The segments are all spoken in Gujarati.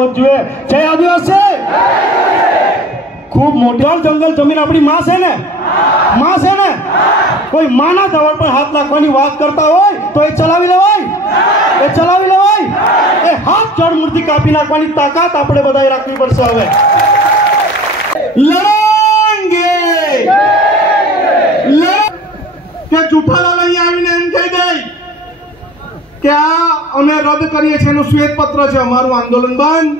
जय आदिवासी। खूब मोटी जंगल जमीन अपनी मां से ने कोई माना जवळ पर हाथ नाखवानी વાત करता હોય तो એ ચલાવી લેવાય એ હાથ જડ મૂર્તિ કાપી નાખવાની તાકાત આપણે બધાએ રાખવી પડશે। હવે લડેંગે કે જુઠાલાલ અહીંયા આવીને એમ કહી દે કે આ અમે રદ કરીએ છીએ એનું શ્વેત પત્ર છે, અમારું આંદોલન બંધ।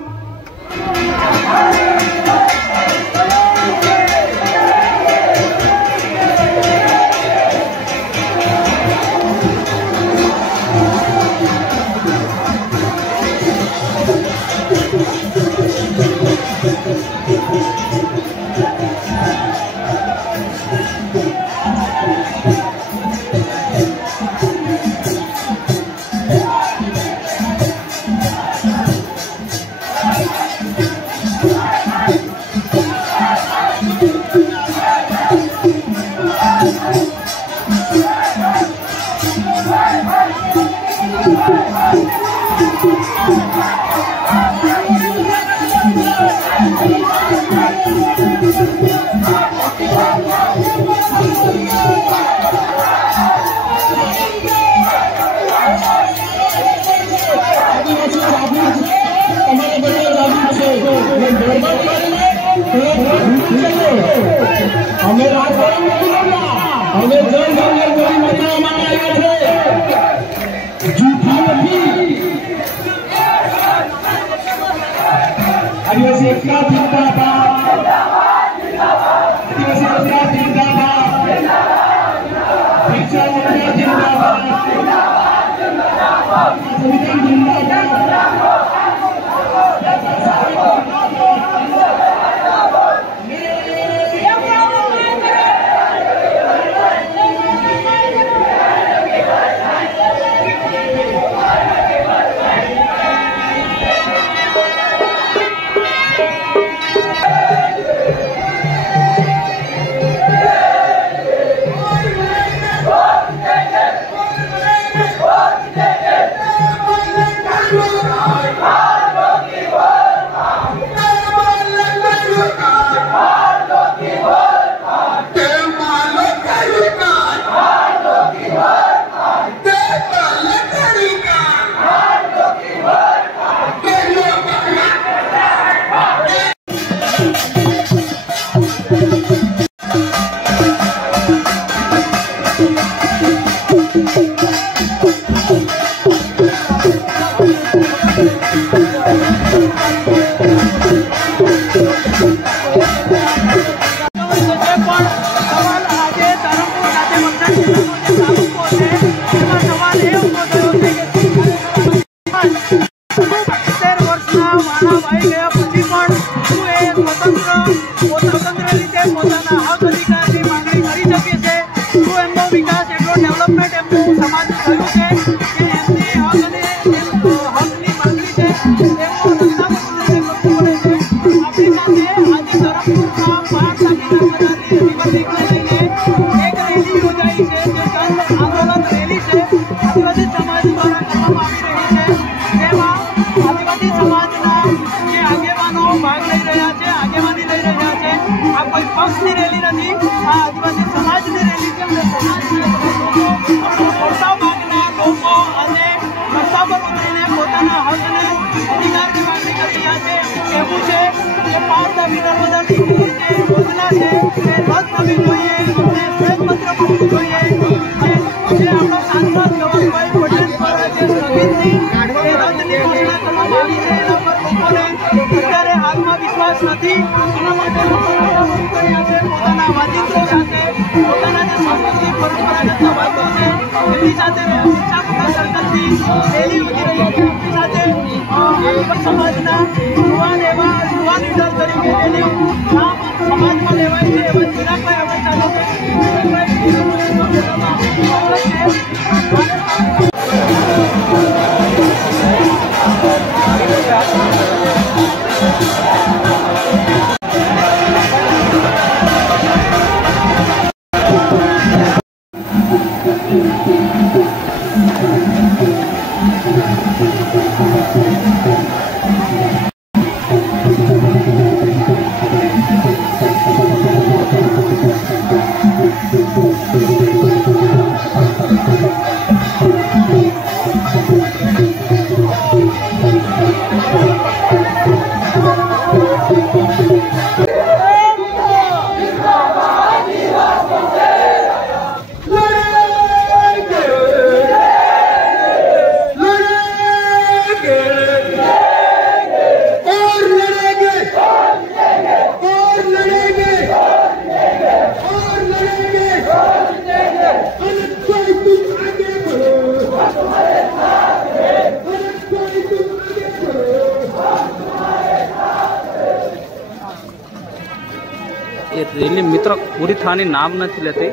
એ રેલી મિત્રો પૂરી થવાની નામ નથી લેતી,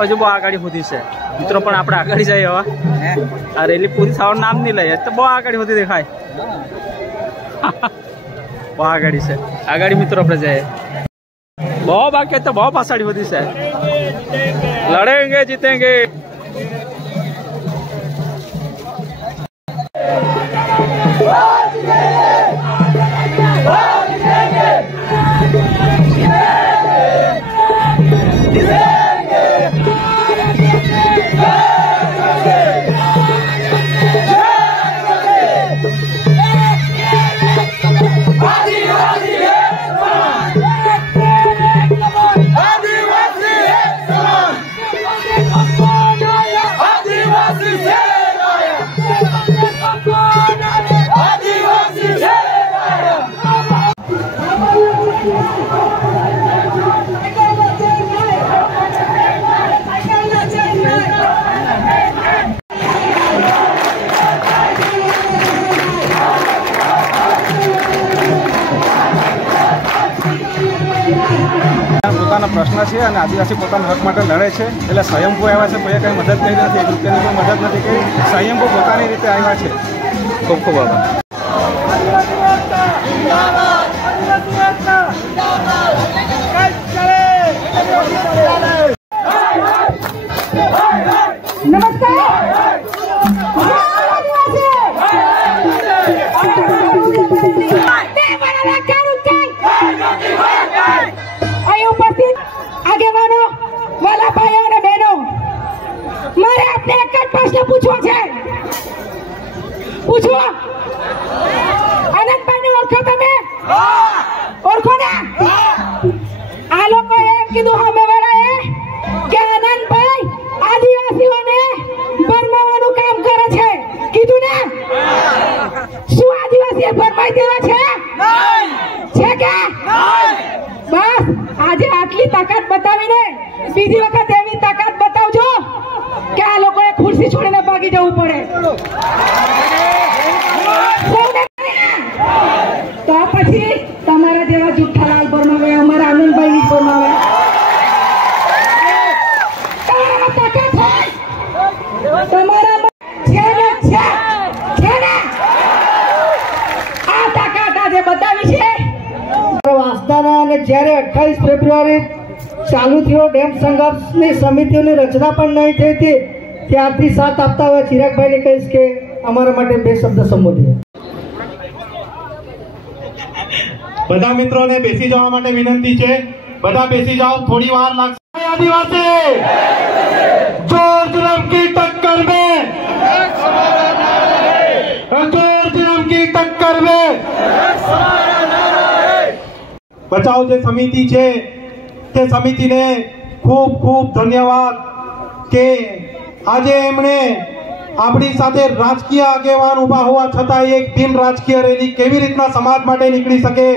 હજુ બહુ આગળ સુધી છે મિત્રો, પણ આપણે આગળ જઈએ હવે. આ રેલી પૂરી થવાનું નામ નહીં લઈએ તો બહુ આગળ સુધી દેખાય. બહુ આગળ છે, આગળ મિત્રો આપણે જઈએ. બહુ બાકી તો બહુ પાછળ સુધી છે. લડેંગે જીતેંગે. પોતાના પ્રશ્ન છે અને આદિવાસી પોતાના હક માટે લડે છે, એટલે સ્વયંભૂ આવ્યા છે. કોઈએ કંઈ મદદ કરી નથી, 1 રૂપિયાની કોઈ મદદ નથી કરી. સ્વયંભૂ પોતાની રીતે આવ્યા છે. ખૂબ ખૂબ આભાર. ઉપસ્થિત આગેવાનો, વાલા ભાઈઓ અને બહેનો, મારે આપને એક જ પ્રશ્ન પૂછવો છે. પૂછવો, આનંદભાઈને ઓળખો તમે? ઓળખો ને? આ લોકો એમ કીધું સામે વાળાએ કે આનંદભાઈ આદિવાસીઓને ભરમાવાનું કામ કરે છે. કીધું ને? શું આદિવાસીએ ભરમાઈ દેવા છે? છે કે? બસ આજે આટલી તાકાત બતાવીને બીજી વખત એવી તાકાત બતાવજો કે આ લોકોએ ખુરશી છોડીને ભાગી જવું પડે. તો પછી તમારા જેવા જુઠ્ઠાલાલ ભરમાવે, અમારા આનંદભાઈ ની ભરમાવે. તમારામાં તાકાત હોય, તમારામાં છે ને? છે ને? આ તાકાત આજે બતાવી છે. વાસદાના અને જ્યારે 28 ફેબ્રુઆરી ચાલુ થયો ડેમ સંઘર્ષની સમિતિની રચના પણ નહીં થઈ હતી, ત્યારથી સાથ આપતા હોય ચિરાગભાઈને કહીશ કે અમારા માટે 2 શબ્દ સંબોધીએ. બધા મિત્રોને બેસી જવા માટે વિનંતી છે. બધા બેસી જાઓ, થોડી વાર લાગશે. આદિવાસી જોર જુલમ की टक्कर में, जोर जुलम की टक्कर में बचाव જે સમિતિ છે તે સમિતિને ખૂબ ખૂબ ધન્યવાદ કે આજે એમણે આપણી સાથે રાજકીય આગેવાન ઉભા હોવા છતાં એક બિન રાજકીય રેલી કેવી રીતના સમાજ માટે નીકળી શકે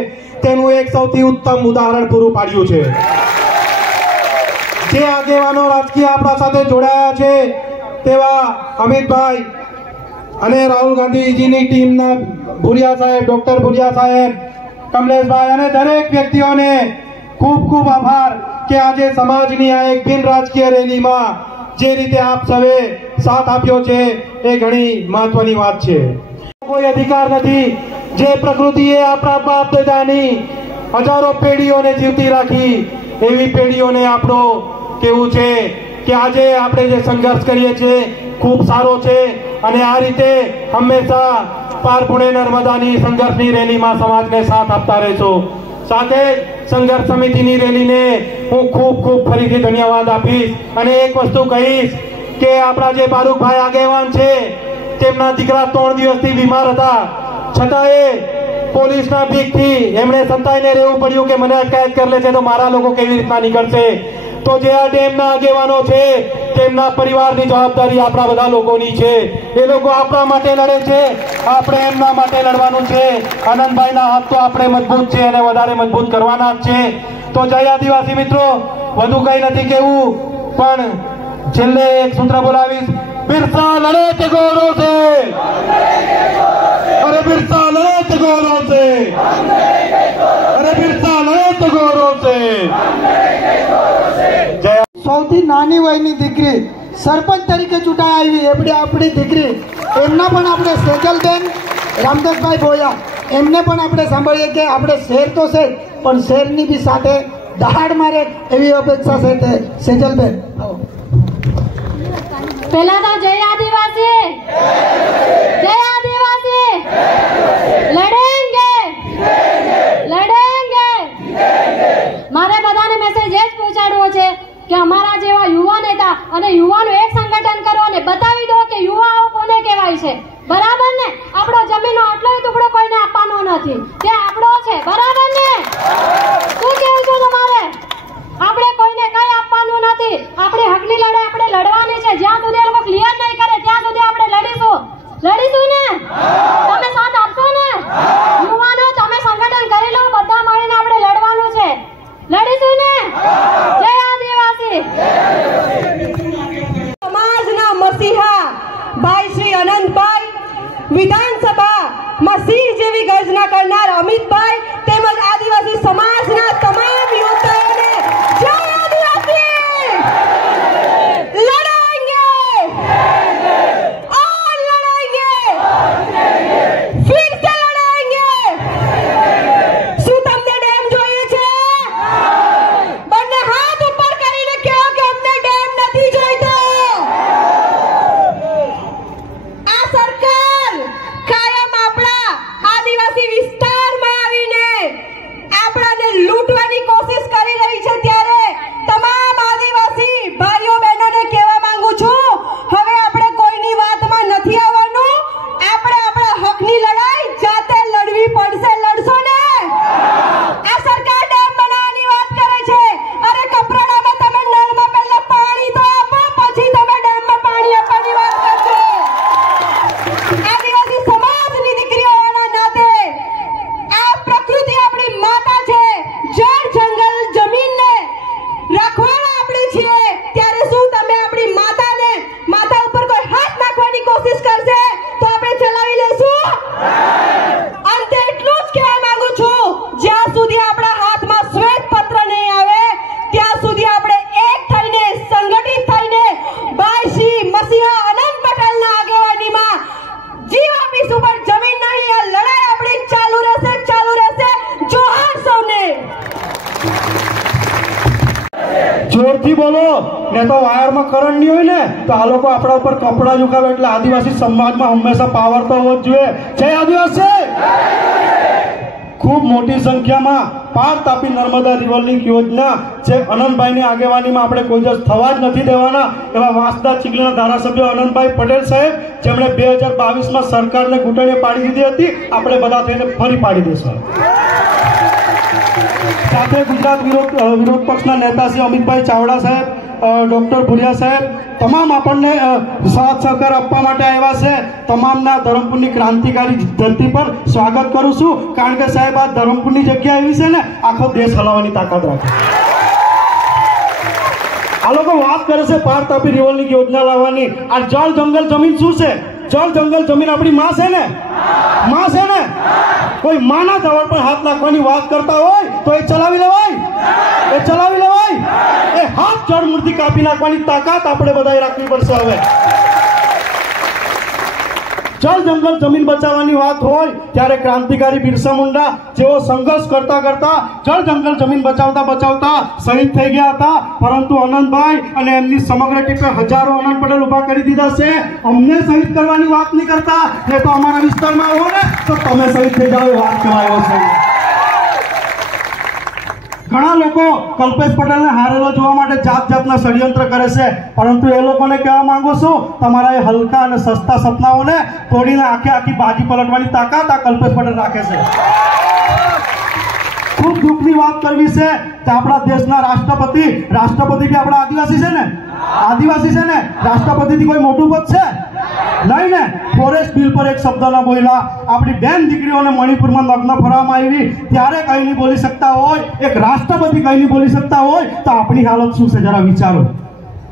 તેનું એક સૌથી ઉત્તમ ઉદાહરણ પૂરું પાડ્યું છે. જે આગેવાનો રાજકીય આપણા સાથે જોડાયા છે તેવા અમિતભાઈ અને રાહુલ ગાંધીજીની ટીમના ભુરિયા સાહેબ, ડોક્ટર ભુરિયા સાહેબ, કમલેશભાઈ અને દરેક વ્યક્તિઓને ખૂબ ખૂબ આભાર કે આજે સમાજની આ એક બિન રાજકીય રેલીમાં જે રીતે આપ સૌએ સાથ આપ્યો છે એ ઘણી મહત્વની વાત છે. કોઈ અધિકાર નથી જે પ્રકૃતિએ આપણા બાપ દાદાની હજારો પેઢીઓને જીવતી રાખી એવી પેઢીઓને આપણો કેવું છે કે આજે આપણે જે સંઘર્ષ કરીએ છીએ ખૂબ સારો છે અને આ રીતે હંમેશા પાર પુણે નર્મદાની સંઘર્ષની રેલીમાં સમાજને સાથ આપતા રહેશો. સાથે સંઘર્ષ સમિતિની રેલીને હું ખૂબ ખૂબ ફરીથી ધન્યવાદ આપીશ અને એક વસ્તુ કહીશ કે આપણા જે બારુકભાઈ આગેવાન છે તેમના દીકરા 3 દિવસથી બીમાર હતા, છતાં એ પોલીસના બીકથી એમણે સંતાઈને રહેવું પડ્યું કે મને અટકાયત કરી લે છે તો મારા લોકો કેવી રીતના નીકળશે. તો જે આ ડેમના આગેવાનો છે તેમના પરિવારની જવાબદારી આપણા બધા લોકોની છે. એ લોકો આપણા માટે લડે છે, આપણે એમના માટે લડવાનું છે. આનંદભાઈના હાથ તો આપણે મજબૂત છે અને વધારે મજબૂત કરવાના જ છે. તો જય આદિવાસી મિત્રો, વધુ કઈ નથી કહેવું, પણ છેલ્લે એક સૂત્ર બોલાવીશ, બિરસા લડે તે ગૌરવ છે, અરે બિરસા લડે તે ગૌરવ છે, અરે બિરસા લડે તે ગૌરવ છે. સૌથી નાની વયની દીકરી સરપંચ તરીકે ચૂંટાઈ આવી આપણી દીકરી, એમના પણ આપણે સેજલબેન રામદાસભાઈ ભોયા, એમને પણ આપણે સાંભળીએ કે આપણે શેર તો છે પણ શેરની બી સાથે દહાડ મારે એવી અપેક્ષા છે તે સેજલબેન. પહેલા તો જય આદિવાસી, જય આદિવાસી, લડેંગે લડેંગે. મારે બધાને મેસેજ એ જ પહોંચાડવો છે કે અમારા જેવા યુવા નેતા અને યુવાનો એક સંગઠન કરો અને બતાવી દો કે યુવાઓ કોને કહેવાય છે. બરાબર ને? આપણો જમીનનો આટલોય ટુકડો કોઈને આપવાનો નથી, તે આપણો છે. બરાબર ને? શું કહેવું છું તમારે? આપણે કોઈને કઈ આપવાનું નથી. આપણી હકની લડાઈ આપણે લડવાની છે. જ્યાં સુધી એ લોકો ક્લિયર નહીં કરે ત્યાં સુધી આપણે લડીશું ને. તમે સાથ આપશો ને? યુવાનો તમે સંગઠન કરી લો, બધા મળીને આપણે લડવાનું છે. લડીશું ને? જય આદિવાસી. સમાજના મસીહા ભાઈ શ્રી અનંતભાઈ, વિધાનસભામાં સિંહ જેવી ગર્જના કરનાર અમિતભાઈ તેમજ આદિવાસી સમાજના તમામ યોદ્ધાઓને જય આદિવાસી. લડેંગે और लड़ेंगे, फिर से लड़ेंगे. શું તમને ડેમ જોઈએ છે? બંને હાથ ઉપર કરીને કહો કે અમને ડેમ નથી જોઈતો. આ સરકાર કાયમ આપણા આદિવાસી વિસ્તારમાં આવીને આપણાને લૂંટવાની કોશિશ કરી રહી છે, ત્યારે તમામ આદિવાસી ભાઈઓ બહેનોને કહેવા માંગુ છું, હવે આપણે કોઈની વાતમાં નથી આવવાનું. આપણે આપણા હકની લડાઈ જાતે લડવી પડશે. લડશો ને? આ સરકાર ડેમ બનાવવાની વાત કરે છે. અરે કપરાડામાં તમે નળમાં પહેલા પાણી તો આપો, પછી તમે ડેમમાં પાણી આપવાની વાત કરશો. આદિવાસી સમાજની દીકરીઓ હોવાના નાતે આ પ્રકૃતિ આપણી માતા છે. જળ જંગલ જમીનને રાખવાના આપણે છીએ, ત્યારે શું તમે આપણી માતા ઉપર કોઈ હાથ નાખવાની કોશિશ કરશે તો આપણે ચલાવી લેશું? અંતે એટલું જ કહેવા માંગુ છું, જ્યાં સુધી આપણા હાથમાં શ્વેત પત્ર નહીં આવે ત્યાં સુધી આપણે એક થઈને સંગઠિત થઈને ભાઈ શ્રી મસીહા અનંત પટેલના આગેવાનીમાં જીવ આપીશું, પણ જમીન નહીં. આ લડાઈ આપણી ચાલુ રહેશે. જોહાર સૌને. જોરથી બોલો, ને તો વાયરમાં કરંટ નહીં હોય ને તો આ લોકો આપણા ઉપર કપડા ઝુકાવે. એટલે આદિવાસી સમાજમાં હંમેશા પાવર તો હોવો જ જોઈએ. જય આદિવાસી. ખૂબ મોટી સંખ્યામાં પાર તાપી નર્મદા રિવર લિંક યોજના જે અનંતભાઈની આગેવાનીમાં આપણે કોઈ દિવસ થવા જ નથી દેવાના એવા વાંસદા ચીખલીના ધારાસભ્ય અનંતભાઈ પટેલ સાહેબ, જેમણે 2022માં સરકારને ઘૂંટણે પાડી દીધી હતી, આપણે બધા થઈને ફરી પાડી દેશું. સાથે ગુજરાત વિરોધ પક્ષના નેતા શ્રી અમિતભાઈ ચાવડા સાહેબ, ડોક્ટર ભુરિયા સાહેબ, તમામ આપણને સાથ સહકાર આપવા માટે આવ્યા છે. તમામના ધરમપુરની ક્રાંતિકારી ધરતી પર સ્વાગત કરું છું, કારણ કે સાહેબ આ ધરમપુરની જગ્યા એવી છે ને આખો દેશ હલાવવાની તાકાત રાખે. આ લોકો વાત કરે છે પાર તાપી રિવરની યોજના લાવવાની. આ જળ જંગલ જમીન શું છે? જળ જંગલ જમીન આપણી માં છે ને, માં છે ને. કોઈ માના ધવળ પર હાથ નાખવાની વાત કરતા હોય તો એ ચલાવી લેવાય. એ હાથ જળ મૂર્તિ કાપી નાખવાની તાકાત આપણે બધાએ રાખવી પડશે. હવે જળ જંગલ જમીન બચાવવાની વાત હોય ત્યારે ક્રાંતિકારી બિરસા મુંડા જેઓ સંઘર્ષ કરતા જળ જંગલ જમીન બચાવતા શહીદ થઈ ગયા હતા, પરંતુ અનંતભાઈ અને એમની સમગ્ર ટીમે હજારો અનંત પટેલ ઉભા કરી દીધા છે. અમને શહીદ કરવાની વાત નહીં કરતા, ને તો અમારા વિસ્તારમાં આવો ને તો તમે શહીદ થઈ જાવ એ વાત કરાયો છે. ઘણા લોકો કલ્પેશ પટેલને હારેલો જોવા માટે જાતના ષડયંત્ર કરે છે, પરંતુ એ લોકોને કહેવા માંગુ છું, તમારા એ હલકા અને સસ્તા સપનાઓને તોડીને આખી બાજી પલટવાની તાકાત આ કલ્પેશ પટેલ રાખે છે. ખૂબ દુઃખની વાત કરવી છે કે આપણા દેશના રાષ્ટ્રપતિ બી આપણા આદિવાસી છે ને, રાષ્ટ્રપતિથી કોઈ મોટું પદ છે નહીં ને. ફોરેસ્ટ બિલ પર એક શબ્દ ન બોલ્યા. આપણી બેન દીકરીઓને મણિપુરમાં નગ્ન ફરવામાં આવી ત્યારે કઈ નહીં બોલી શકતા હોય, એક રાષ્ટ્રપતિ કઈ નહીં બોલી શકતા હોય તો આપણી હાલત શું છે જરા વિચારો.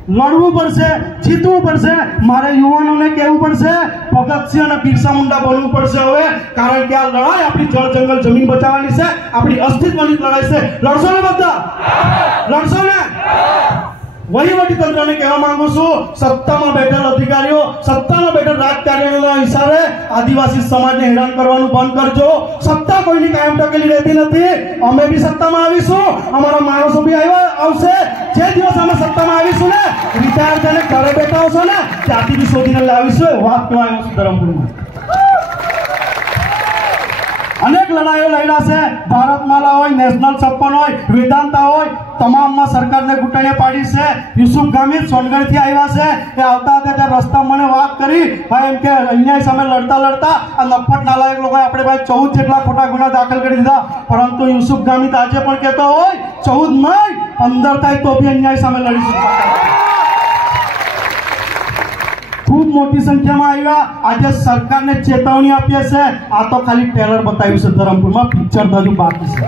લડવું પડશે, જીતવું પડશે. મારે યુવાનોને કહેવું પડશે, ભગતસિંહ અને બિરસા મુંડા બનવું પડશે હવે, કારણ કે આ લડાઈ આપણી જળ જંગલ જમીન બચાવવાની છે, આપણી અસ્તિત્વની લડાઈ છે. લડશો ને બધા? લડશો ને? વહીવટી તંત્રને કહેવા માંગુ છું, સત્તામાં બેઠેલ અધિકારીઓ, સત્તામાં બેઠેલ રાજકારણીઓના હિસાબે આદિવાસી સમાજને હેરાન કરવાનું બંધ કરજો. સત્તા કોઈની કાયમ ટકેલી રહેતી નથી. અમે બી સત્તામાં આવીશું, અમારા માણસો બી આવશે. જે દિવસ અમે સત્તામાં આવીશું ને, રિટાયર થઈને ઘરે બેઠા આવશો ને, ત્યાંથી બી શોધીને લાવીશું. વાત કહેવા આવ્યો છું ધરમપુરમાં. અનેક લડાઈઓ લડ્યા છે. ભારતમાલા હોય, નેશનલ 56 હોય, વેદાંતા હોય, તમામમાં સરકારને ઘૂંટણે પાડી છે. યુસુફ ગામિત સોનગઢથી આવ્યા છે. એ આવતા હતા ત્યારે રસ્તા મને વાત કરી, ભાઈ એમ કે અન્યાય સામે લડતા લડતા આ નફટ નાલાયક લોકોએ આપણે ભાઈ 14 જેટલા ખોટા ગુના દાખલ કરી દીધા. પરંતુ યુસુફ ગામિત આજે પણ કહેતો હોય 14 નહીં 15 થાય તો બી અન્યાય સામે લડીશું. ખૂબ મોટી સંખ્યામાં આવ્યા. આજે સરકારને ચેતવણી આપીએ છે. આ તો ખાલી ટ્રેલર બતાવ્યું છે ધરમપુરમાં, પિક્ચર હજુ બાકી છે.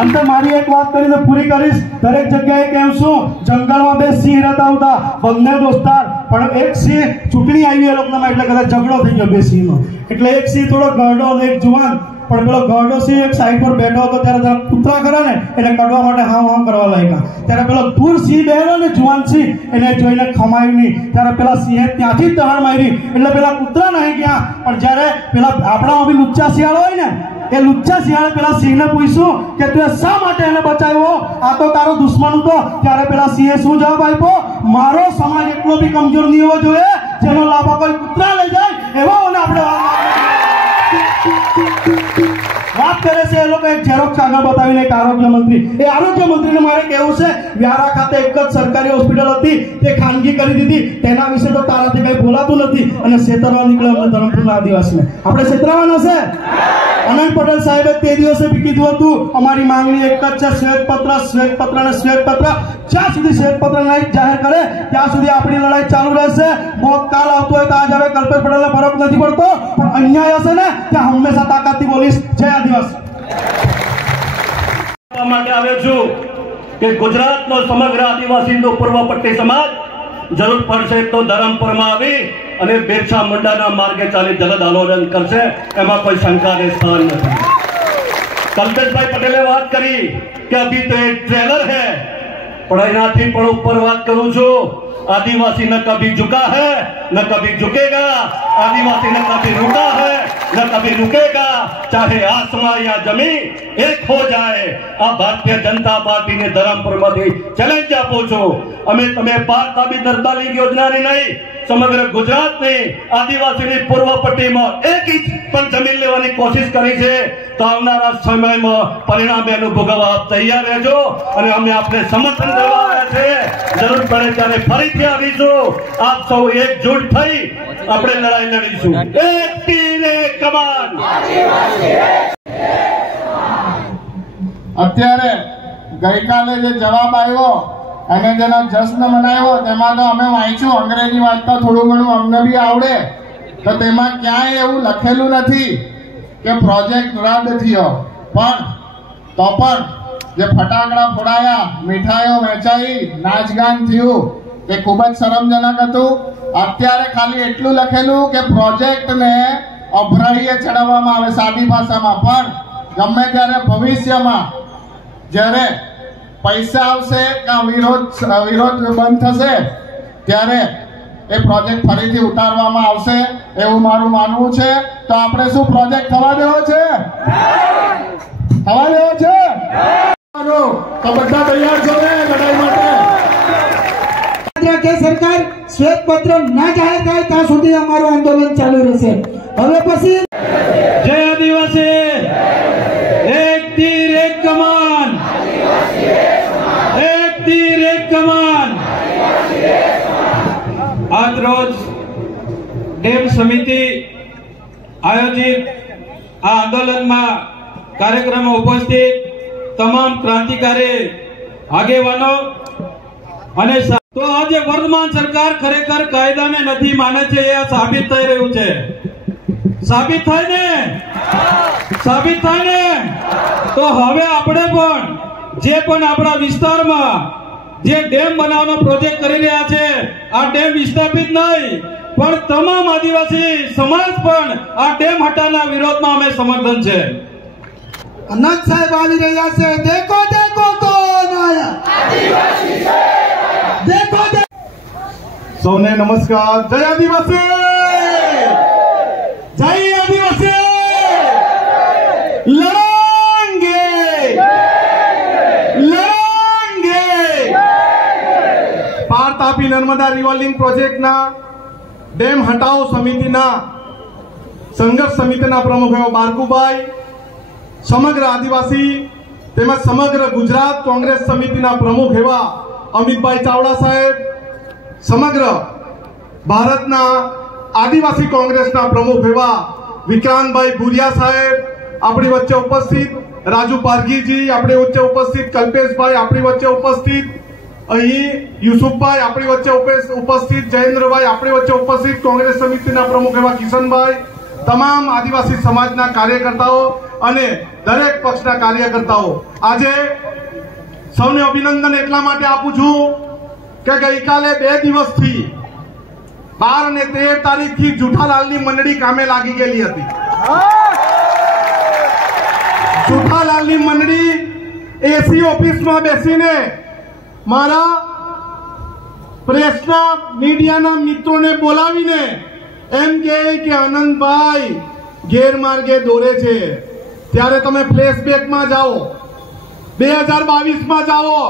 અંતે મારી એક વાત કરીને પૂરી કરીશ. દરેક જગ્યાએ કેમ છું, જંગલમાં 2 સિંહ રહેતા હતા, બંને દોસ્તાર. પણ એક સિંહ ચૂંટણી આવી એ લોકોના, એટલે કદાચ ઝઘડો થઈ ગયો 2 સિંહનો. એટલે એક સિંહ થોડો ગરડો અને એક જુવાન. પણ પેલો ગરડો સિંહ એક સાઈડ પર બેઠો હતો, ત્યારે કૂતરા કરે ને એને કડવા માટે હાવ કરવા લાગ્યા. ત્યારે પેલો દૂર સિંહ બેઠો ને જુવાન સિંહ, એને જોઈને ખમાયું નહીં. ત્યારે પેલા સિંહે ત્યાંથી દહાડ મારી. એટલે પેલા કૂતરા નહીં ગયા. પણ જ્યારે પેલા આપણામાં બી લુચ્ચા શિયાળો હોય ને, એ લુચ્ચા શિયાળે પેલા સિંહને પૂછ્યું કે તું શા માટે એને બચાવ્યો, આ તો તારો દુશ્મન હતો. ત્યારે પેલા સિંહે શું જવાબ આપ્યો, મારો સમાજ એટલો બી કમજોર નહીં હોવો જોઈએ જેનો લાભ કોઈ કૂતરા લઈ જાય એવાઓને આપણે વાત કરે છે. એ લોકો એક ઝેરોક્ષ કાગળ બતાવીને એક આરોગ્ય મંત્રી, એ આરોગ્ય મંત્રીને મારે કહેવું છે, વ્યારા ખાતે એક જ સરકારી હોસ્પિટલ હતી, તે ખાનગી કરી દીધી. તેના વિશે તો તારાથી કઈ બોલાતું નથી. અને છેતરવા નીકળે અમને ધરમપુરના આદિવાસીને. આપણે છેતરાવાના છે. અનંત પટેલ સાહેબે તે દિવસે બી કીધું હતું, અમારી માંગણી એક જ છે, શ્વેતપત્ર, શ્વેતપત્ર અને શ્વેતપત્ર. જ્યાં સુધી શ્વેતપત્ર નહીં જાહેર કરે ત્યાં સુધી આપણી લડાઈ ચાલુ રહેશે. મોત કાલ આવતો હોય તો આજ હવે કલ્પેશ પટેલને ફરક નથી પડતો, પણ અન્યાય હશે ને ત્યાં હંમેશા તાકાતથી બોલીશ. જય આદિવાસી. માટે આવ્યો છું કે ગુજરાતનો સમગ્ર આદિવાસીનો પૂર્વ પટ્ટી સમાજ જરૂર પડશે તો ધરમપુરમાં આવી અને બિરસા મુંડાના માર્ગે ચાલી જલદ આંદોલન કરશે. એમાં કોઈ શંકાને સ્થાન નથી. કલ્પેશભાઈ પટેલે વાત કરી કે અભી તો એક ટ્રેલર है, પણ એનાથી પણ ઉપર વાત કરું છું, आदिवासी न कभी झुका है न कभी झुकेगा, आदिवासी न कभी रुका है न कभी रुकेगा, चाहे आसमां या जमीन एक हो जाए. આ ભારતીય જનતા પાર્ટીને ધરમપુરમાંથી ચેલેન્જ આપું છું. અમે તમે પાક કાબી દરબારી યોજનાની નહીં, સમગ્ર ગુજરાતની આદિવાસીની પૂર્વ પટ્ટીમાં 1 ઇંચ પણ જમીન લેવાની કોશિશ કરી છે. તો આવનારા સમયમાં પરિણામ એનું ભોગવવા આપ તૈયાર રહેજો. અને અમે આપને સમર્થન કરવા આવ્યા છે. જરૂર પડે ત્યારે ફરીથી આવીશું. આપ સૌ એકજૂટ થઈ આપણે લડાઈ લડીશું. એક તીર એક કમાન. અત્યારે ગઈકાલે જે જવાબ આવ્યો અને જેનો જશ્ન મનાવ્યો તેમાં તો અમે વાંચ્યું, અંગ્રેજી વાંચતા થોડું ઘણું અમને બી આવડે, તો તેમાં ક્યાંય એવું લખેલું નથી કે પ્રોજેક્ટ રદ થયો. પણ તો પણ જે ફટાકડા ફોડાયા, મીઠાઈઓ વેચાઈ, નાચગાન થયું, તે ખૂબ જ શરમજનક હતું. અત્યારે ખાલી એટલું લખેલું કે પ્રોજેક્ટને અભરાઈએ ચડાવવામાં આવે સાદી ભાષામાં. પણ ગમે ત્યારે ભવિષ્યમાં જ્યારે પૈસા આવશે કે વિરોધ બંધ થશે ત્યારે એ પ્રોજેક્ટ ફરીથી ઉતારવામાં આવશે એવું મારું માનવું છે. તો આપણે શું પ્રોજેક્ટ થવા દેવો છે? થવા દેવો છે? તો બધા તૈયાર છો ને લડાઈ માટે? કે સરકાર શ્વેતપત્ર ના જાહેર થાય ત્યાં સુધી અમારું આંદોલન ચાલુ રહેશે. હવે પછી જય આદિવાસી. એક તીર એક કમાન, એક તીર એક કમાન. આજ રોજ ડેમ સમિતિ આયોજિત આ આંદોલનમાં કાર્યક્રમમાં ઉપસ્થિત તમામ ક્રાંતિકારી આગેવાનો અને તો આજે વર્તમાન સરકાર ખરેખર કાયદાને નથી માને છે, એ સાબિત થઈ રહ્યું છે. સાબિત થાય ને તો હવે આપણે પણ જે પણ આપણા વિસ્તારમાં જે ડેમ બનાવવાનો પ્રોજેક્ટ કરી રહ્યા છે, આ ડેમ વિસ્થાપિત નહીં પણ તમામ આદિવાસી સમાજ પણ આ ડેમ હટાવવાના વિરોધમાં અમે સમર્થન છે. અનંત સાહેબ આવી રહ્યા છે. દેખો દેખો કોણ देखो સૌને નમસ્કાર. જય આદિવાસી, જય આદિવાસી. લડેંગે લડેંગે. પાર તાપી નર્મદા રિવોલ્વિંગ પ્રોજેક્ટના ડેમ હટાવો સમિતિના સંઘર્ષ સમિતિના પ્રમુખ એવા બારકુભાઈ, સમગ્ર આદિવાસી તેમજ સમગ્ર ગુજરાત કોંગ્રેસ સમિતિના પ્રમુખ એવા અમિતભાઈ ચાવડા સાહેબ, સમગ્ર ભારતના આદિવાસી કોંગ્રેસના પ્રમુખ એવા વિક્રાંતભાઈ ભુરિયા સાહેબ આપણી વચ્ચે ઉપસ્થિત, રાજુ પારઘીજી આપણી વચ્ચે ઉપસ્થિત, કલ્પેશભાઈ આપણી વચ્ચે ઉપસ્થિત, અહીં યુસુફભાઈ આપણી વચ્ચે ઉપસ્થિત, જયેન્દ્રભાઈ આપણી વચ્ચે ઉપસ્થિત, કોંગ્રેસ સમિતિના પ્રમુખ એવા કિશનભાઈ, તમામ આદિવાસી સમાજના કાર્યકર્તાઓ અને દરેક પક્ષના કાર્યકર્તાઓ, આજે સૌને અભિનંદન એટલા માટે આપું છું કે ગઈકાલે 2 દિવસથી 12 અને 13 તારીખથી જુઠાલાલની મંડળી કામે લાગી ગયેલી હતી. જુઠાલાલની મંડળી એસી ઓફિસમાં બેસીને મારા પ્રેસના મીડિયાના મિત્રોને બોલાવીને એમ કહે કે આનંદભાઈ ગેરમાર્ગે દોરે છે. ત્યારે તમે ફ્લેશબેકમાં જાઓ, 2022માં જાઓ.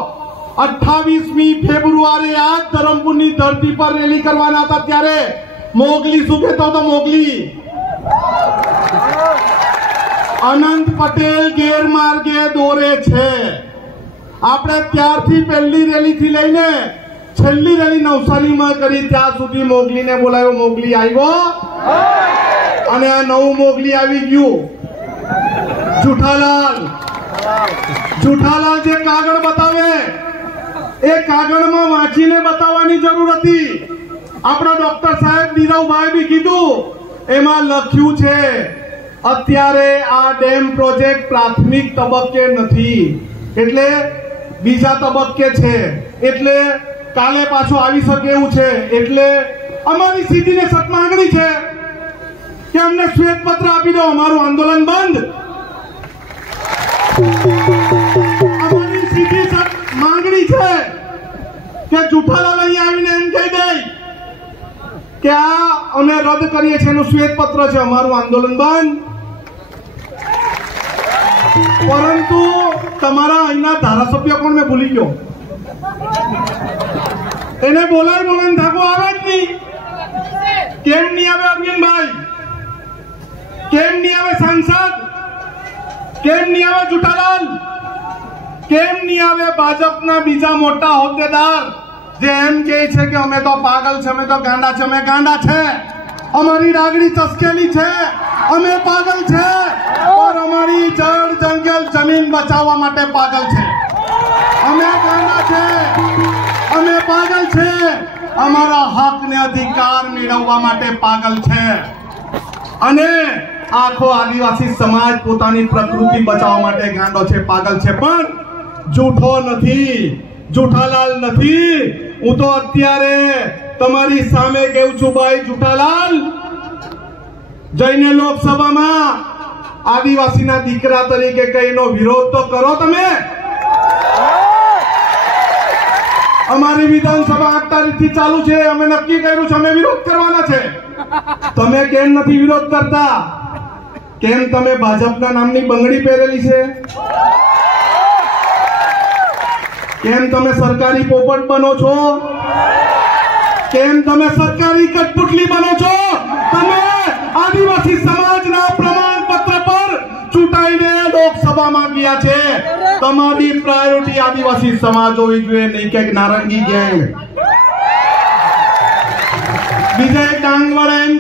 28મી ફેબ્રુઆરી આ ધરમપુરની ધરતી પર રેલી કરવાના હતા ત્યારે મોગલી શું કહેતો હતો? મોગલી અનંત પટેલ ગેરમાર્ગે દોરે છે. આપણે ત્યારથી પહેલી રેલીથી લઈને છેલ્લી રેલી નવસારીમાં કરી ત્યાં સુધી મોગલીને બોલાવ્યો. મોગલી આવ્યો અને આ નવું મોગલી આવી ગયું જુઠાલાલ. જુઠાલાલ જે કાગળ બતાવે એ કાગળમાં વાંચીને બતાવવાની જરૂર હતી. આપણા ડોક્ટર સાહેબ નીરવભાઈ બી કીધું, એમાં લખ્યું છે અત્યારે આ ડેમ પ્રોજેક્ટ પ્રાથમિક તબક્કે નથી, એટલે બીજા તબક્કે છે, એટલે કાલે પાછો આવી શકે એવું છે. એટલે અમારી સીધી ને સત માંગણી છે કે અમને શ્વેતપત્ર આપી દો, અમારું આંદોલન બંધ. અમારી સીધી માંગણી છે કે જુઠાલાલ અહીંયા આવીને એમ કહી દે કે આ અમે રદ કરીએ છીએ, એનું શ્વેતપત્ર છે, અમારું આંદોલન બંધ. પરંતુ તમારા અહીંના ધારાસભ્ય કોણ મેં ભૂલી ગયો, એને બોલાય થાકો આવે જ નહીં. કેમ નહીં આવે અરવિંદભાઈ? કેમ નહીં આવે સાંસદ? કેમ નહીં આવે જુઠાલાલ? કેમ નહીં આવે ભાજપના બીજા મોટા હોદ્દેદાર જે એમ કહે છે કે અમે તો પાગલ છે, અમે તો ગાંડા છે? અમે ગાંડા છે, અમારી ડાગડી ચસકેલી છે, અમે પાગલ છે, પણ અમારી જળ જંગલ જમીન બચાવવા માટે પાગલ છે. અમે ગાંડા છે, અમે પાગલ છે, અમારા હક ને અધિકાર મેળવવા માટે પાગલ છે. અને આખો આદિવાસી સમાજ પોતાની પ્રકૃતિ બચાવવા માટે ગાંડો છે, પાગલ છે, પણ જૂઠો નથી, જુઠાલાલ નથી. હું તો અત્યારે તમારી સામે કહું છું ભાઈ જુઠાલાલ, જઈને લોકસભામાં આદિવાસીના દીકરા તરીકે કઈનો વિરોધ તો કરો. તમે અમારી વિધાનસભા 8 તારીખથી ચાલુ છે, અમે નક્કી કર્યું છે અમે વિરોધ કરવાના છે. તમે કેમ નથી વિરોધ કરતા? કેમ તમે ભાજપના નામની બંગડી પહેરેલી છે? કેમ તમે સરકારી પોપટ બનો છો? કેમ તમે સરકારી કઠપુતલી બનો છો? તમે આદિવાસી સમાજના પ્રમાણપત્ર પર ચૂંટાઈને લોકસભામાં ગયા છે. તમારી પ્રાયોરિટી આદિવાસી સમાજ હોવી જોઈએ, નહીં કે નારંગી ગેંગ. બીજા એક ડાંગવાળા એમ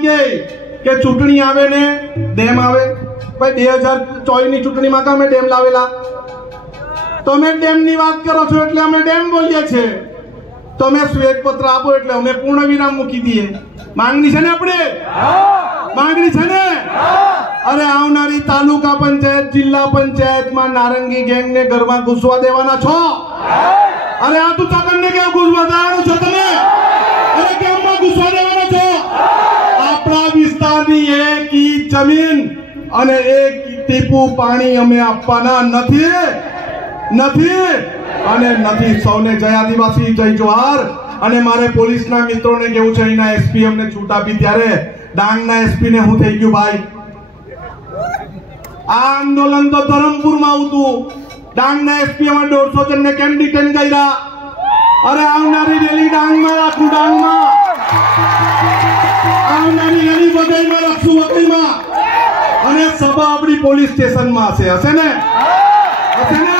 કે ચૂંટણી આવે ને ડેમ આવે. ભાઈ 2024 ની ચૂંટણીમાં તો અમે ડેમ લાવેલા, તમે ડેમ ની વાત કરો છો એટલે અમે ડેમ બોલીએ છીએ. તમે શ્વેતપત્ર આપો એટલે અમે પૂર્ણ વિરામ મૂકી દઈએ. માંગણી છે ને આપણે? માંગણી છે ને? અરે આવનારી તાલુકા પંચાયત જિલ્લા પંચાયતમાં નારંગી ગેંગ ને ઘરમાં ઘૂસવા દેવાના છો? અરે આ તું તકનને કેમ ઘૂસવા દેવાનું છો તમે? અરે કેમમાં ઘૂસવા દેવાના છો? આપણા વિસ્તારની 1 ઇંચ જમીન અને 1 ટીપું પાણી અમે આપવાના નથી. અને નથી. સૌને જય આદિવાસી, જય જોહાર. અને મારે પોલીસના મિત્રોને કેવું છે, અહીંના એસપી અમને છૂટ આપી ત્યારે ડાંગના એસપી ને શું થઈ ગયું ભાઈ? આ આંદોલન તો ધરમપુરમાં આવતું, ડાંગના એસપી અમે 150 જણને કેમ ડિટેન કર્યા? અરે આવનારી રેલી ડાંગમાં રાખું, ડાંગમાં આવનારી રેલી વઘઈમાં રાખશું, વઘઈમાં. અને સભા આપણી પોલીસ સ્ટેશનમાં હશે ને? હશે ને?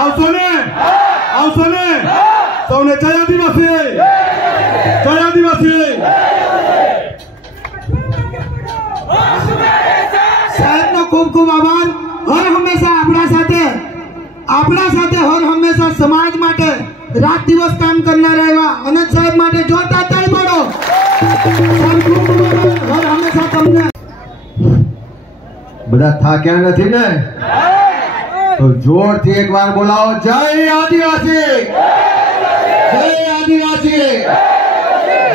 આવશો ને? આવશો ને? સૌને જય આદિવાસી, જય આદિવાસી. સાહેબનો ખૂબ ખૂબ આભાર. હર હંમેશા આપણા સાથે હર હંમેશા સમાજ માટે રાત દિવસ કામ કરનારા એવા અનંત સાહેબ માટે જોરદાર તાળી પાડો. હર હંમેશા તમને બધા થાક્યા નથી ને? તો જોરથી એકવાર બોલાવો, જય આદિવાસી, જય આદિવાસી,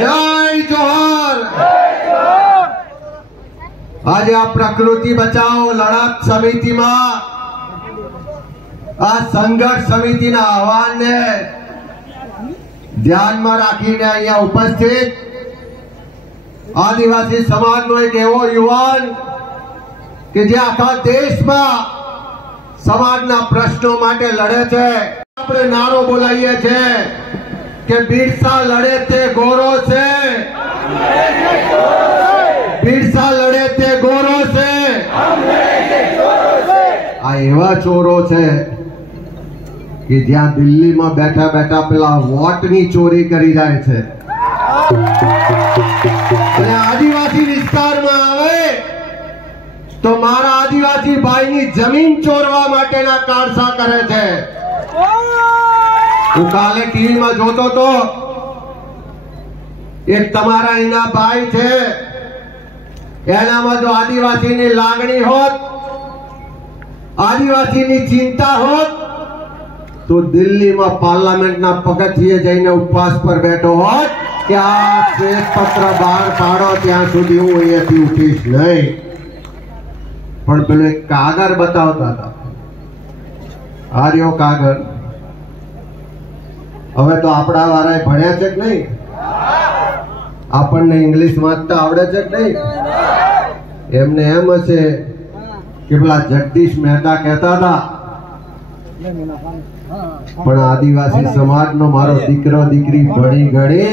જય જોહાર. આજે આ પ્રકૃતિ બચાવો લડત સમિતિમાં આ સંઘર્ષ સમિતિના આહવાનને ધ્યાનમાં રાખીને અહીંયા ઉપસ્થિત આદિવાસી સમાજનો એક એવો યુવાન કે જે આખા દેશમાં સમાજના પ્રશ્નો માટે લડે છે. આપણે નારો બોલાવીએ છીએ કે બિરસા લડે તે ગોરો છે, બિરસા લડે તે ગોરો છે. આ એવા ચોરો છે કે જ્યાં દિલ્હીમાં બેઠા બેઠા પેલા વોટની ચોરી કરી જાય છે અને આદિવાસી વિસ્તારમાં આવે તો મારા આદિવાસી ભાઈની જમીન ચોરવા માટેના કારસા કરે છે. હું કાલે ટીવીમાં જોતો તો એક તમારા અહીંના ભાઈ છે, એનામાં જો આદિવાસીની લાગણી હોત, આદિવાસીની ચિંતા હોત તો દિલ્હીમાં પાર્લામેન્ટના પગથિયે જઈને ઉપવાસ પર બેઠો હોત કે આ શ્વેતપત્ર બહાર પાડો ત્યાં સુધી હું અહીંયાથી ઉઠીશ નહીં. પણ પેલો એક કાગળ બતાવતા હતા, આ રહ્યો કાગળ. હવે તો આપણા વાળાએ ભણ્યા છે કે નહીં? આપણને ઇંગ્લિશ વાંચતા આવડે છે કે નહીં? એમને એમ હશે કે પેલા જગદીશ મહેતા કહેતા હતા, પણ આદિવાસી સમાજનો મારો દીકરો દીકરી ભણી ગણી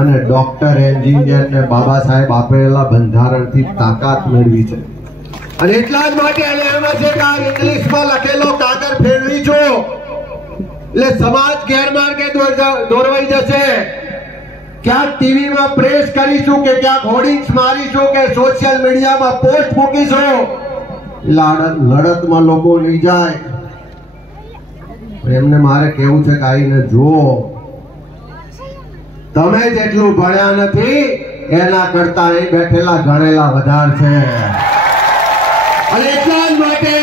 અને ડોક્ટર, એન્જિનિયર ને બાબા સાહેબ આપેલા બંધારણથી તાકાત મેળવી છે. અને એટલા જ માટે એને એમ છે કે આ ઇંગ્લિશમાં લખેલો કાગળ ફેરવી છો એટલે સમાજ ગેરમાર્ગે દોરવાઈ જશે. ક્યાંક ટીવીમાં પ્રેસ કરીશું કે ક્યાંક હોર્ડિંગ્સ મારીશું કે સોશિયલ મીડિયામાં પોસ્ટ મૂકીશું, લડતમાં લોકો લઈ જાય. એમને મારે કેવું છે કે આઈને જુઓ, તમે જેટલું ભણ્યા નથી એના કરતા અહીં બેઠેલા ગણેલા વધારે છે. અને એટલા જ માટે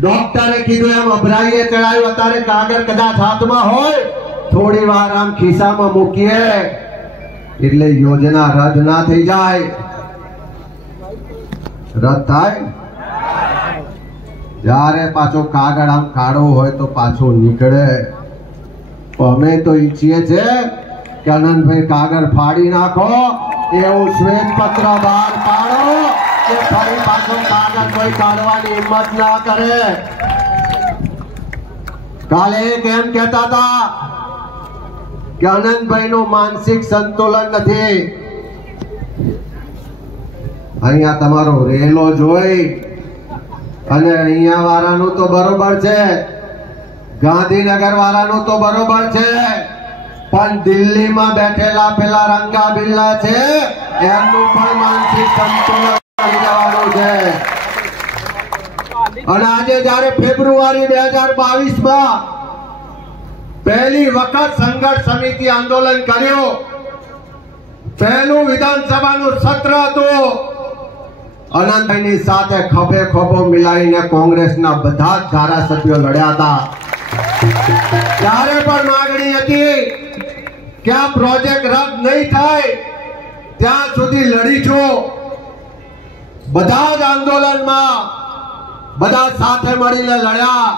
ડોક્ટરે કીધું એમ અભરાઈએ ચડાવ્યું. અત્યારે કાગળ કદાચ હાથમાં હોય, થોડી વાર આમ ખિસ્સામાં મૂકીએ એટલે યોજના રદ ના થઈ જાય. રદ થાય જ્યારે પાછો કાગળ આમ કાઢવો હોય તો પાછો નીકળે. અમે તો ઈચ્છીએ છે કે આનંદભાઈ કાગળ ફાડી નાખો, એવું શ્વેતપત્ર બહાર પાડો કે ફરી પાછો કાગળ કોઈ કાઢવાની હિંમત ના કરે. કાલે એક એમ કહેતા હતા કે આનંદભાઈ નું માનસિક સંતુલન નથી. અહીંયા તમારો રેલો જોઈ અને અહીંયા વાળાનું તો બરોબર છે, ગાંધીનગર વાળાનું તો બરોબર છે, પણ દિલ્હીમાં બેઠેલા પેલા રંગા બિલ્લા છે એમનું પણ માનસિક સંતુલન કરી જવાનું છે. અને આજે જયારે ફેબ્રુઆરી 2022માં પહેલી વખત સંઘર્ષ સમિતિ આંદોલન કર્યું, પહેલું વિધાનસભાનું સત્ર હતું, અનંતભાઈની સાથે ખભે ખભો મિલાવીને કોંગ્રેસના બધા જ ધારાસભ્યો લડ્યા હતા. ત્યારે પણ માંગણી હતી કે આ પ્રોજેક્ટ રદ નહીં થાય ત્યાં સુધી લડીશું. બધા જ આંદોલનમાં બધા સાથે મળીને લડ્યા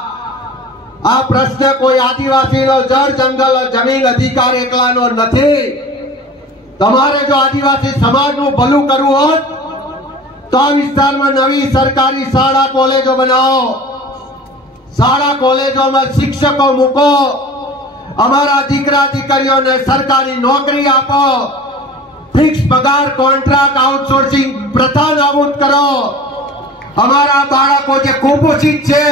આ પ્રશ્ન કોઈ આદિવાસીનો જળ જંગલ જમીન અધિકાર એકલાનો નથી. તમારે જો આદિવાસી સમાજનું ભલું કરવું હોત તો આ વિસ્તારમાં નવી સરકારી શાળા કોલેજો બનાવો. શાળા કોલેજોમાં શિક્ષકો મૂકો. અમારા દીકરા દીકરીઓને સરકારી નોકરી આપો. ફિક્સ પગાર કોન્ટ્રાક્ટ આઉટસોર્સિંગ પ્રથા નાબૂદ કરો. અમારા બાળકો જે કુપોષિત છે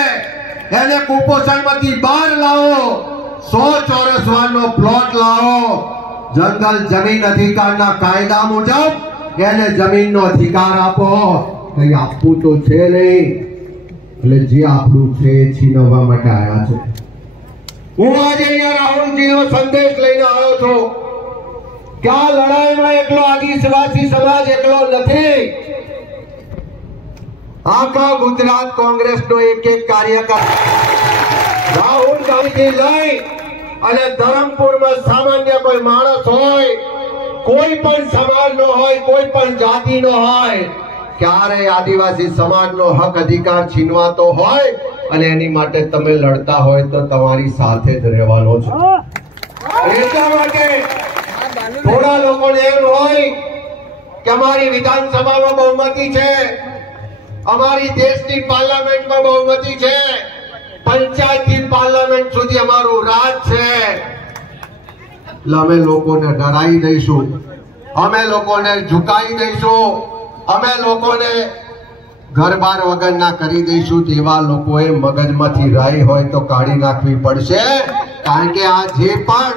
એને કુપોષણમાંથી બહાર લાવો. 100 ચોરસ વારનો પ્લોટ લાવો. જંગલ જમીન અધિકારના કાયદા મુજબ એને જમીનનો અધિકાર આપો. કઈ આપવું તો છે નહીં, એટલે જે આપણું છે એ છીનવવા માટે આવ્યા છે. હું આજે અહીંયા રાહુલજીનો સંદેશ લઈને આવ્યો છું કે આ લડાઈમાં એકલો આદિવાસી સમાજ એકલો નથી. આખા ગુજરાત કોંગ્રેસનો એક એક કાર્યકર રાહુલ ગાંધી લઈ અને ધરમપુરમાં સામાન્ય કોઈ માણસ હોય, કોઈ પણ સમાજનો હોય, કોઈ પણ જાતિનો હોય, ક્યારે આદિવાસી સમાજનો હક અધિકાર છીનવાતો હોય અને એની માટે તમે લડતા હોય તો તમારી સાથે જ રહેવાનો છે. એટલા માટે થોડા લોકોને એમ હોય કે અમારી વિધાનસભામાં બહુમતી છે, અમારી દેશની પાર્લામેન્ટમાં બહુમતી છે, પંચાયતથી પાર્લામેન્ટ સુધી અમારું રાજ છે. અમે લોકોને ડરાવી દઈશું, અમે લોકોને ઝુકાવી દઈશું, અમે લોકોને ઘરબાર વગરના કરી દઈશું. તેવા લોકોએ મગજમાંથી રાઈ હોય તો કાઢી નાખવી પડશે. કારણ કે આ જે પણ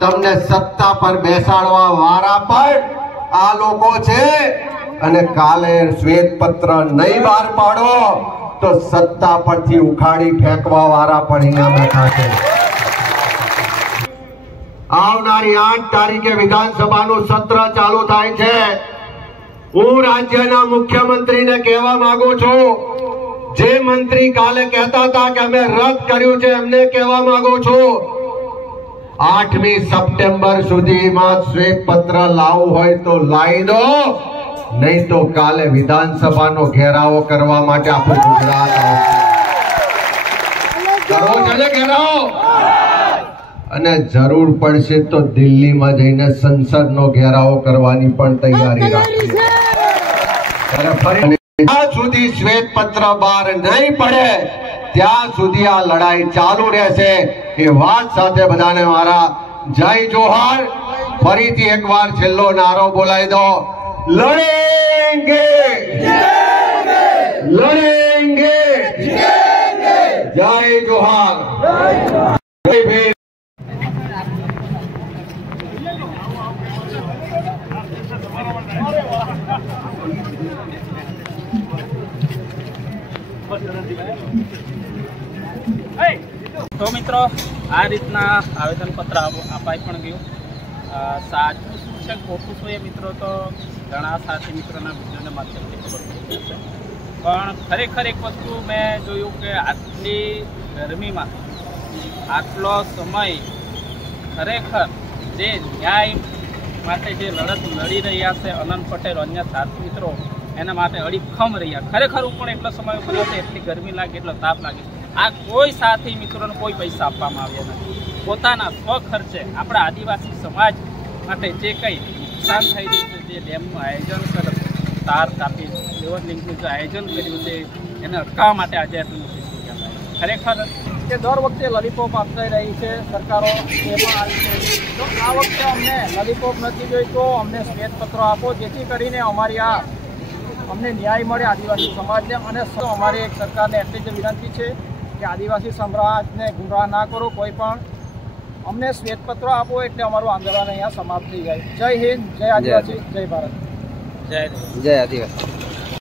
તમને સત્તા પર બેસાડવા વાળા પણ આ લોકો છે અને કાલે શ્વેત પત્ર નહીં બહાર પાડો તો સત્તા પરથી ઉખાડી ફેંકવા વાળા પણ અહીંયા બેઠા છે. આવનારી 8 તારીખે વિધાનસભાનું સત્ર ચાલુ થાય છે. હું રાજ્યના મુખ્યમંત્રીને કહેવા માંગુ છું, જે મંત્રી કાલે કહેતા હતા કે અમે રદ કર્યું છે એમને કહેવા માંગુ છું 8મી સપ્ટેમ્બર સુધીમાં શ્વેત પત્ર લાવવું હોય તો લાવી દો, નહીં તો કાલે વિધાનસભાનો ઘેરાવો કરવા માટે આપણું ગુજરાત આવશે. કરો ચાલે ઘેરાવો, અને જરૂર પડશે તો દિલ્હીમાં જઈને સંસદનો ઘેરાવો કરવાની પણ તૈયારી રાખી. જ્યાં સુધી શ્વેત પત્ર બહાર નહીં પડે ત્યાં સુધી આ લડાઈ ચાલુ રહેશે. એ વાત સાથે બધાને મારા જય જોહાર. ફરીથી એકવાર છેલ્લો નારો બોલાવી દો, લડેંગે લડેંગે, જય જોહાર. જય ભીમ. તો મિત્રો આ રીતના આવેદનપત્ર અપાઈ પણ ગયું. સાચું શું છે ખોટું શું એ મિત્રો તો ઘણા સાથી મિત્રોના વિડીયોના માધ્યમથી ખબર પડી જશે. પણ ખરેખર એક વસ્તુ મેં જોયું કે આટલી ગરમીમાં આટલો સમય ખરેખર જે ન્યાય માટે જે લડત લડી રહ્યા છે અનંત પટેલ અન્ય સાથી મિત્રો એના માટે અડીખમ રહ્યા. ખરેખર હું પણ એટલો સમય કર્યો છે, એટલી ગરમી લાગે, એટલો તાપ લાગે. આ કોઈ સાથી મિત્રોને કોઈ પૈસા આપવામાં આવ્યા નથી. પોતાના સ્વખર્ચે આપણા આદિવાસી સમાજ માટે જે કંઈ નુકસાન થઈ રહ્યું છે, જે ડેમનું આયોજન કર્યું, તાર કાપી લેવલ લિંકનું જે આયોજન કર્યું છે એને અટકાવવા માટે આજે આટલું ખરેખર કે દર વખતે લોલીપોપ આપતી રહી છે સરકારો, એ પણ આવી છે. તો આ વખતે અમને લોલીપોપ નથી જોઈતો, અમને શ્વેતપત્રો આપો જેથી કરીને અમારી આ અમને ન્યાય મળે આદિવાસી સમાજને. અને અમારી એક સરકારને એટલી જ વિનંતી છે કે આદિવાસી સમાજને ગુમરાહ ના કરો, કોઈ પણ અમને શ્વેતપત્રો આપો એટલે અમારું આંદોલન અહીંયા સમાપ્ત થઈ જાય. જય હિન્દ, જય આદિવાસી, જય ભારત, જય આદિવાસી.